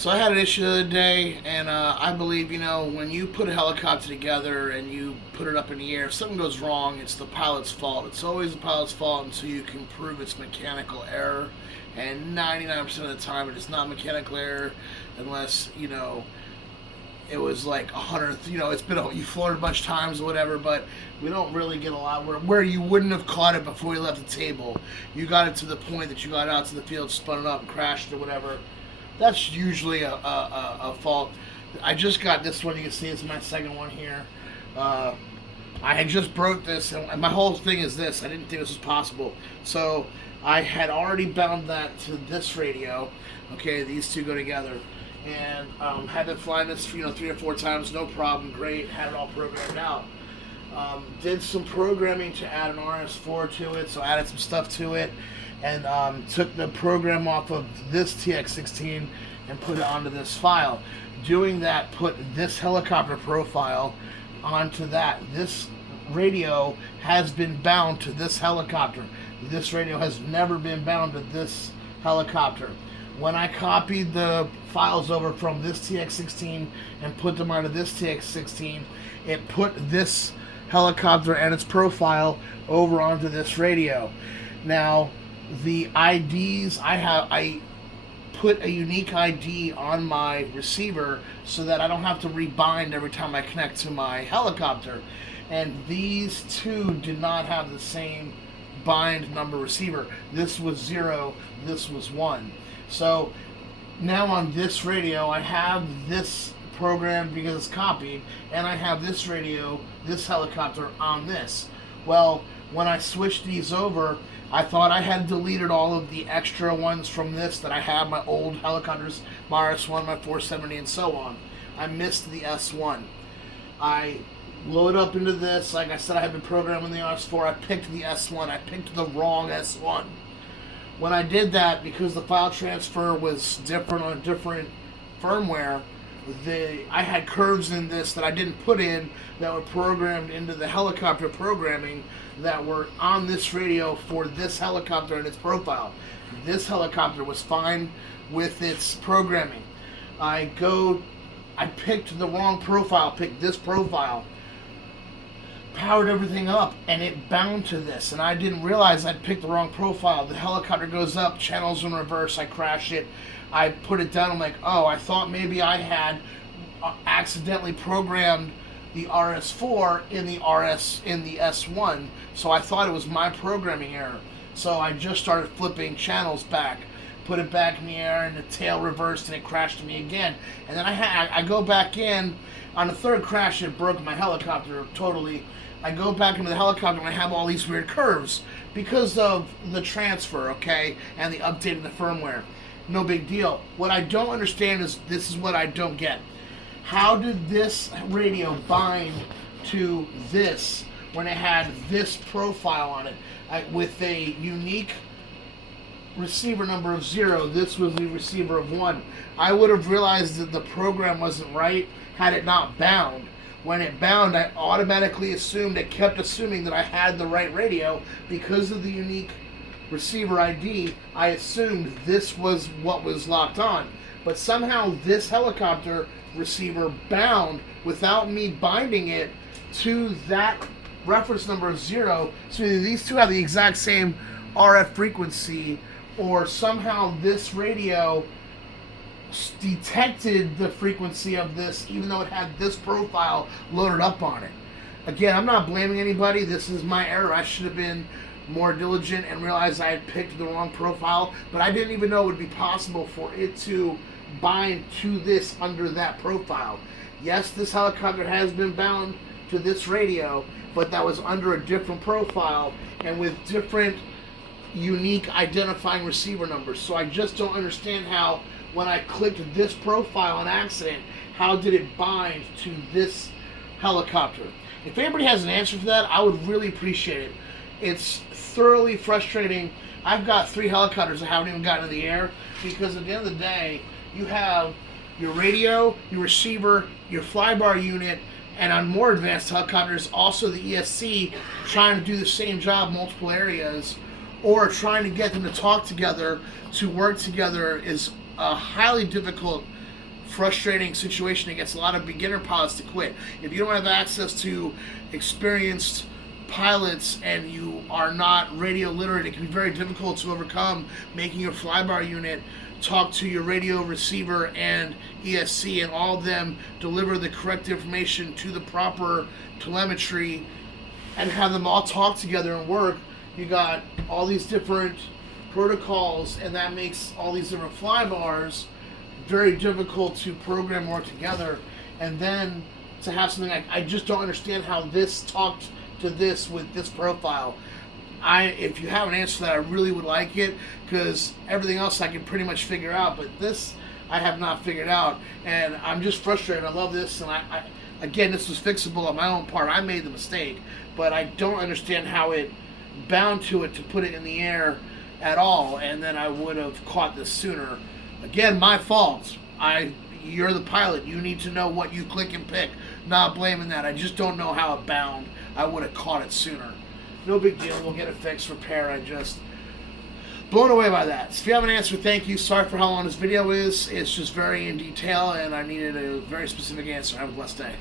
So I had an issue the other day, and I believe, when you put a helicopter together and you put it up in the air, if something goes wrong, it's the pilot's fault. It's always the pilot's fault until you can prove it's mechanical error. And 99% of the time, it is not mechanical error unless, it was like 100, it's been, you floated a bunch of times or whatever, but we don't really get a lot where you wouldn't have caught it before you left the table. You got it to the point that you got out to the field, spun it up, and crashed or whatever. That's usually a fault. I just got this one. You can see it's my second one here. I had just broke this, and my whole thing is this. I didn't think this was possible. So I had already bound that to this radio. Okay, these two go together. And had to fly this, 3 or 4 times, no problem, great. Had it all programmed out. Did some programming to add an RS4 to it, so added some stuff to it, and took the program off of this TX16 and put it onto this file. Doing that, put this helicopter profile onto that. This radio has been bound to this helicopter. This radio has never been bound to this helicopter. When I copied the files over from this TX16 and put them onto this TX16, it put this helicopter and its profile over onto this radio. Now, the IDs, I put a unique ID on my receiver so that I don't have to rebind every time I connect to my helicopter. And these two did not have the same bind number receiver. This was 0, this was 1. So now on this radio, I have this program because it's copied, and I have this radio, this helicopter on this. Well, when I switched these over, I thought I had deleted all of the extra ones from this that I have, my old helicopters, my RS1, my 470, and so on. I missed the S1. I load up into this. Like I said, I had been programming the RS4. I picked the S1. I picked the wrong S1. When I did that, because the file transfer was different on a different firmware, I had curves in this that I didn't put in that were programmed into the helicopter programming that were on this radio for this helicopter and its profile. This helicopter was fine with its programming. I picked the wrong profile, picked this profile, powered everything up, and it bound to this, and I didn't realize I'd picked the wrong profile. The helicopter goes up, channels in reverse, I crash it, I put it down, I'm like, oh, I thought maybe I had accidentally programmed the RS4 in the S1, so I thought it was my programming error. So I just started flipping channels back, put it back in the air, and the tail reversed, and it crashed me again. And then I go back in, on the third crash, it broke my helicopter totally. I go back into the helicopter and I have all these weird curves because of the transfer, okay, and the update of the firmware. No big deal. What I don't understand is, this is what I don't get. How did this radio bind to this when it had this profile on it? With a unique receiver number of 0, this was the receiver of 1. I would have realized that the program wasn't right had it not bound. When it bound, I automatically assumed, it kept assuming that I had the right radio because of the unique receiver ID. I assumed this was what was locked on. But somehow this helicopter receiver bound without me binding it to that reference number of 0. So either these two have the exact same RF frequency, or somehow this radio detected the frequency of this even though it had this profile loaded up on it. Again, I'm not blaming anybody. This is my error. I should have been more diligent and realized I had picked the wrong profile, but I didn't even know it would be possible for it to bind to this under that profile. Yes, this helicopter has been bound to this radio, but that was under a different profile and with different unique identifying receiver numbers. So I just don't understand how, when I clicked this profile on accident, how did it bind to this helicopter? If anybody has an answer for that, I would really appreciate it. It's thoroughly frustrating. I've got 3 helicopters that haven't even gotten in the air because at the end of the day, you have your radio, your receiver, your flybar unit, and on more advanced helicopters, also the ESC trying to do the same job in multiple areas, or trying to get them to talk together, to work together is a highly difficult frustrating situation that gets a lot of beginner pilots to quit. If you don't have access to experienced pilots and you are not radio literate, it can be very difficult to overcome making your flybar unit talk to your radio receiver and ESC, and all of them deliver the correct information to the proper telemetry and have them all talk together and work. You got all these different protocols, and that makes all these different flybars very difficult to program work together. And then to have something like, I just don't understand how this talked to this with this profile. If you have an answer to that, I really would like it, because everything else I can pretty much figure out, but this I have not figured out, and I'm just frustrated. I love this, and I again, this was fixable on my own part. I made the mistake, but I don't understand how it bound to it to put it in the air at all, and then I would have caught this sooner. Again, my fault. You're the pilot. You need to know what you click and pick. Not blaming that. I just don't know how it bound. I would have caught it sooner. No big deal. We'll get it fixed, repair. I just blown away by that. So if you have an answer, thank you. Sorry for how long this video is. It's just very in detail, and I needed a very specific answer. Have a blessed day.